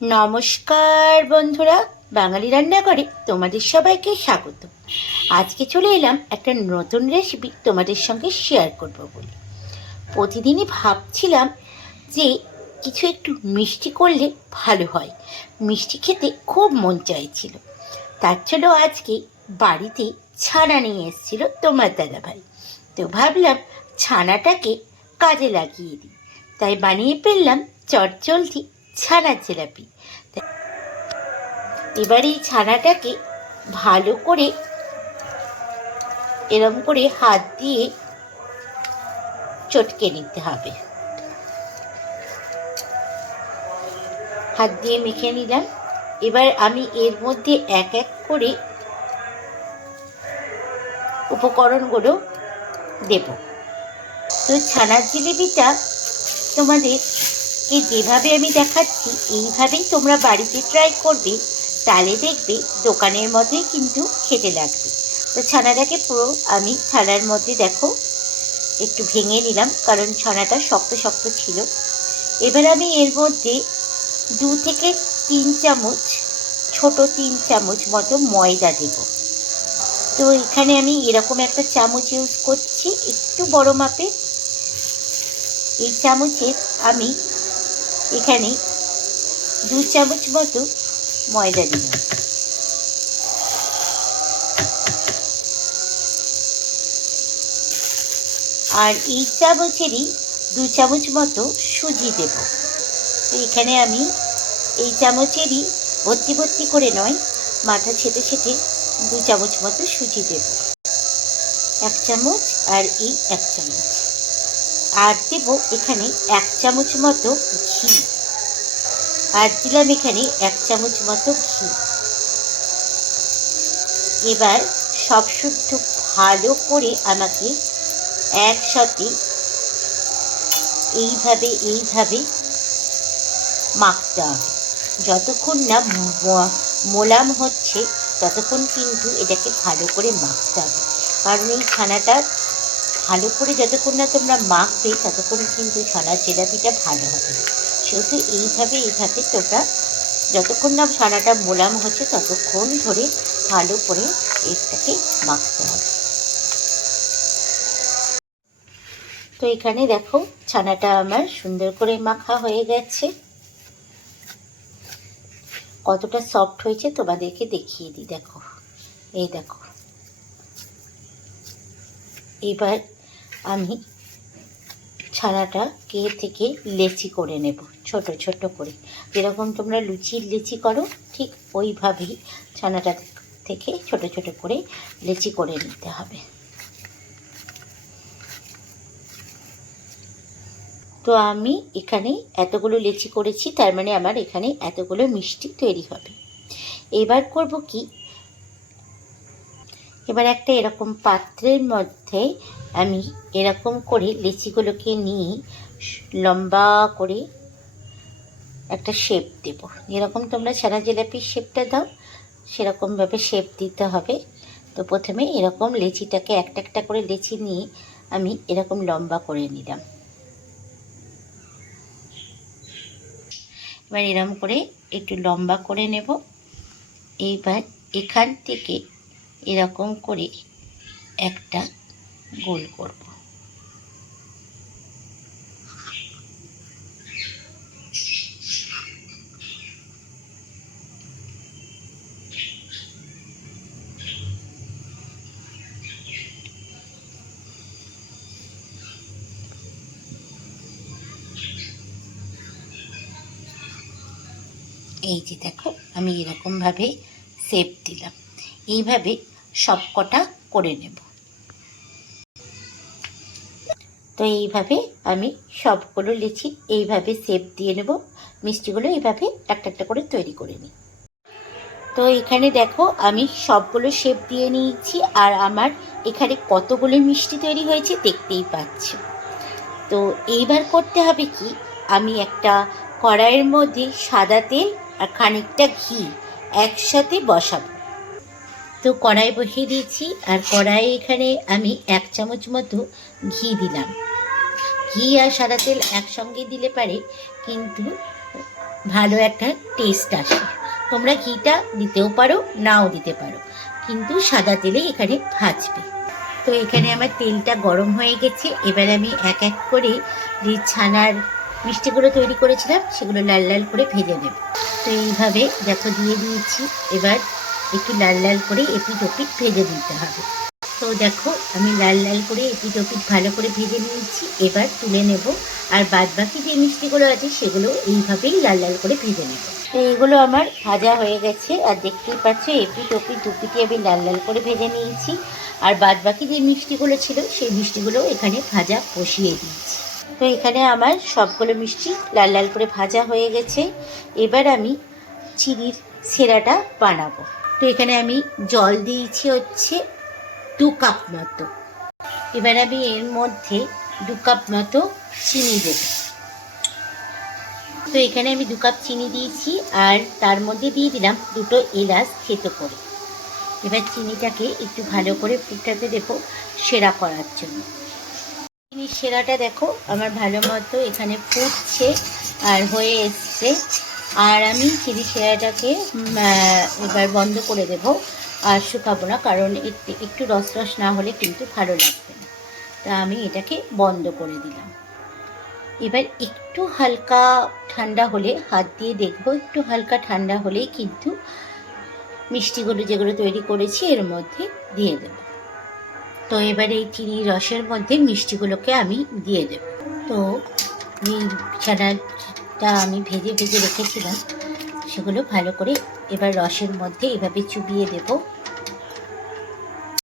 নমস্কার বন্ধুরা, বাঙালি রান্নাঘরে তোমাদের সবাইকে স্বাগত। আজকে চলে এলাম একটা নতুন রেসিপি তোমাদের সঙ্গে শেয়ার করব বলে। প্রতিদিনই ভাবছিলাম যে কিছু একটু মিষ্টি করলে ভালো হয়, মিষ্টি খেতে খুব মন চাইছিল। তার জন্য আজকে বাড়িতে ছানা নিয়ে এসেছিল তোমার দাদাভাই। তো ভাবলাম ছানাটাকে কাজে লাগিয়ে দিই, তাই বানিয়ে ফেললাম চটজলদি ছানার জিলাপি। এবার এই ছানাটাকে ভালো করে এরম করে হাত দিয়ে চটকে নিতে হবে। হাত দিয়ে মেখে নিলাম। এবার আমি এর মধ্যে এক এক করে উপকরণগুলো দেব। তো ছানার জিলিপিটা তোমাদেরকে যেভাবে আমি দেখাচ্ছি এইভাবেই তোমরা বাড়িতে ট্রাই করবে, তাহলে দেখবে দোকানের মতোই কিন্তু খেতে লাগবে। তো ছানাটাকে পুরো আমি ছানার মধ্যে দেখো একটু ভেঙে নিলাম, কারণ ছানাটা শক্ত শক্ত ছিল। এবার আমি এর মধ্যে 2 থেকে 3 চামচ, ছোট 3 চামচ মতো ময়দা দেব। তো এখানে আমি এরকম একটা চামচ ইউজ করছি, একটু বড় মাপে। এই চামচের আমি এখানে 2 চামচ মতো ময়দা দিলাম। আর এই চামচেরই 2 চামচ মতো সুজি দেব। তো এখানে আমি এই চামচেরই ভর্তি ভর্তি করে নয়, মাথা ছেটে ছেটে 2 চামচ মতো সুজি দেব। 1 চামচ আর এই 1 চামচ। আর দেব এখানে 1 চামচ মতো ঘি। আর দিলাম এখানে 1 চামচ মতো ঘি। এবার সব শুদ্ধ ভালো করে আমাকে একসাথে এইভাবে মাখতে হবে। যতক্ষণ না মোলাম হচ্ছে ততক্ষণ কিন্তু এটাকে ভালো করে মাখতে হবে, কারণ এই ছানাটা ভালো করে যতক্ষণ না তোমরা মাখবে ততক্ষণ কিন্তু ছানার জিলাপিটা ভালো হবে। সেহেতু এইভাবে তোমরা যতক্ষণ না ছানাটা মোলাম হচ্ছে ততক্ষণ ধরে ভালো করে এটাকে মাখতে হবে। তো এখানে দেখো ছানাটা আমার সুন্দর করে মাখা হয়ে গেছে। কতটা সফট হয়েছে তোমাদেরকে দেখিয়ে দিই, দেখো এই দেখো। এবার আমি ছানাটাকে থেকে লেচি করে নেব, ছোট ছোট করে, যেরকম তোমরা লুচির লেচি করো ঠিক ওইভাবেই ছানাটা থেকে ছোট ছোট করে লেচি করে নিতে হবে। তো আমি এখানে এতগুলো লেচি করেছি, তার মানে আমার এখানে এতগুলো মিষ্টি তৈরি হবে। এবার করব কি, এবার একটা এরকম পাত্রের মধ্যে আমি এরকম করে লেচিগুলোকে নিয়ে লম্বা করে একটা শেপ দেব। যেরকম তোমরা ছানা জিলাপির শেপটা দাও সেরকমভাবে শেপ দিতে হবে। তো প্রথমে এরকম লেচিটাকে একটা একটা করে লেচি নিয়ে আমি এরকম লম্বা করে নিলাম। এবার এরকম করে একটু লম্বা করে নেব। এইবার এখান থেকে এরকম করে একটা গোল করব। এই যে দেখো আমি এরকমভাবে শেপ দিলাম। এইভাবে সব কটা করে নেব। তো এইভাবে আমি সবগুলো লিচি এইভাবে শেপ দিয়ে নেব। মিষ্টিগুলো এইভাবে একটা একটা করে তৈরি করে নিই। তো এখানে দেখো আমি সবগুলো শেপ দিয়ে নিয়েছি, আর আমার এখানে কতগুলো মিষ্টি তৈরি হয়েছে দেখতেই পাচ্ছ। তো এইবার করতে হবে কি, আমি একটা কড়াইয়ের মধ্যে সাদা তেল আর খানিকটা ঘি একসাথে বসাবো। তো কড়াই বসিয়ে দিয়েছি, আর কড়াইয়ে এখানে আমি 1 চামচ মতো ঘি দিলাম। ঘি আর সাদা তেল একসঙ্গে দিলে পারে কিন্তু ভালো একটা টেস্ট আসে। তোমরা ঘিটা দিতেও পারো, নাও দিতে পারো, কিন্তু সাদা তেলেই এখানে ভাজবে। তো এখানে আমার তেলটা গরম হয়ে গেছে। এবার আমি এক এক করে যে ছানার মিষ্টিগুলো তৈরি করেছিলাম সেগুলো লাল লাল করে ভেজে নেব। তো এইভাবে দেখো দিয়ে দিয়েছি। এবার একটু লাল লাল করে এপিট ওপিট ভেজে দিতে হবে। তো দেখো আমি লাল লাল করে এপিট ওপিট ভালো করে ভেজে নিয়েছি। এবার তুলে নেব, আর বাদ বাকি যে মিষ্টিগুলো আছে সেগুলো এইভাবেই লাল লাল করে ভেজে নেব। তো এগুলো আমার ভাজা হয়ে গেছে, আর দেখতেই পাচ্ছ এপিট ওপিট দুপিটি আমি লাল লাল করে ভেজে নিয়েছি। আর বাদ বাকি যে মিষ্টিগুলো ছিল সেই মিষ্টিগুলো এখানে ভাজা বসিয়ে দিয়েছি। তো এখানে আমার সবগুলো মিষ্টি লাল লাল করে ভাজা হয়ে গেছে। এবার আমি চিনির সেরাটা বানাবো। তো এখানে আমি জল দিয়েছি হচ্ছে 2 কাপ মতো। এবার আমি এর মধ্যে 2 কাপ মতো চিনি দেব। তো এখানে আমি 2 কাপ চিনি দিয়েছি, আর তার মধ্যে দিয়ে দিলাম 2টো এলাচ থেতো করে। এবার চিনিটাকে একটু ভালো করে ফুটাতে দেবো সেরা করার জন্য। চিনির সেরাটা দেখো আমার ভালো মতো এখানে ফুটছে আর হয়ে এসছে। আর আমি চিনির সেরাটাকে এবার বন্ধ করে দেব, আর শুকাবো না, কারণ একটু রস রস না হলে কিন্তু ভালো লাগবে না। তা আমি এটাকে বন্ধ করে দিলাম। এবার একটু হালকা ঠান্ডা হলে, হাত দিয়ে দেখবো, একটু হালকা ঠান্ডা হলেই কিন্তু মিষ্টিগুলো যেগুলো তৈরি করেছি এর মধ্যে দিয়ে দেব। তো এবার এই চিনির রসের মধ্যে মিষ্টিগুলোকে আমি দিয়ে দেব। তো এই ছানাটা আমি ভেজে ভেজে রেখেছিলাম সেগুলো ভালো করে এবার রসের মধ্যে এভাবে চুবিয়ে দেব।